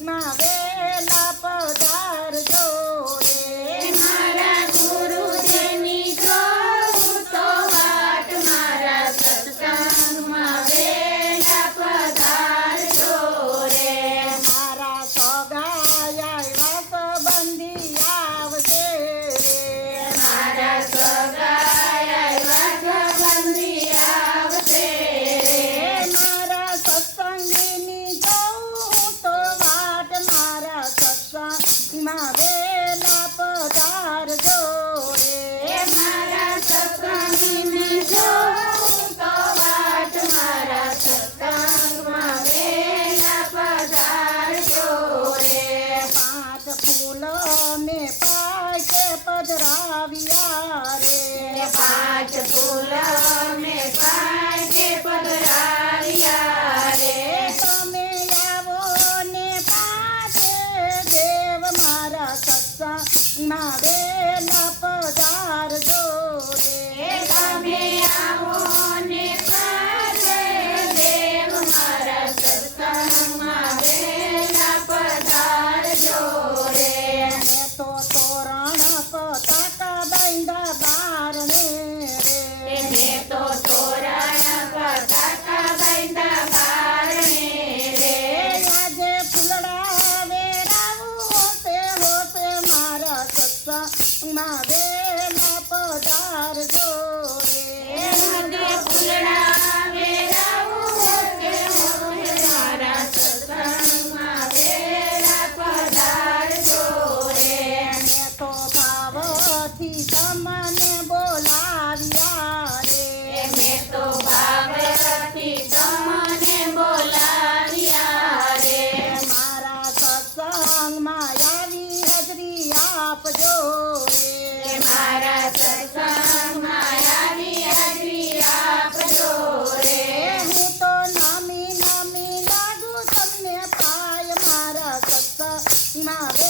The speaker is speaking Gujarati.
માં વેલા પધારજો રે મારા ગુરુજીની જોઉં તો વાટ મારા સત્સંગમાં વેલા પધારજો રે મારા સગાયા એવા સંબંધી આવશે રે મારા સગાયા એવા સંબંધી આવશે રે મારા સત્સંગીની જોઉં તો વાટ મારા સત્સંગમાં વેલા પધારજો રે મારા સત્સંગની જોઉં તો વાટ મારા સત્સંગમાં વેલા પધારજો રે પાંચ ફૂલ ને પાકે પધરાવ્યા રે પાંચ ફૂલ ને પાકે પધરાવ્યા રે તમે આવો ને પાછે દેવ મારા સત્સંગમાં વેલા પધારજો રે તમે આવો ને પાછે દેવ મારા સત્સંગમાં વેલા પધારજો રે મેં તો તોરણ પતાકા બાંધા બારણે રે મેં તો તોરણ પતાકા બાંધ્યા બારણે રે આજે ફૂલડા વેરાવું હોશે મારા સત્સંગમાં વેલા પધારજો રે આજે ફૂલડા વેરાવું છે મારા સત્સંગમાં વેલા પધારજો રે મેં તો ભાવથી તમને બોલાવ્યા રે મેં તો ભાવથી તમને બોલાવ્યા રે મારા સત્સંગમાં આવી હાજરી આપજો રે મારા સત્સંગમાં આવી હાજરી આપજો રે હું તો નામી નામી લાગુ તમને પાય મારા સત્સંગમાં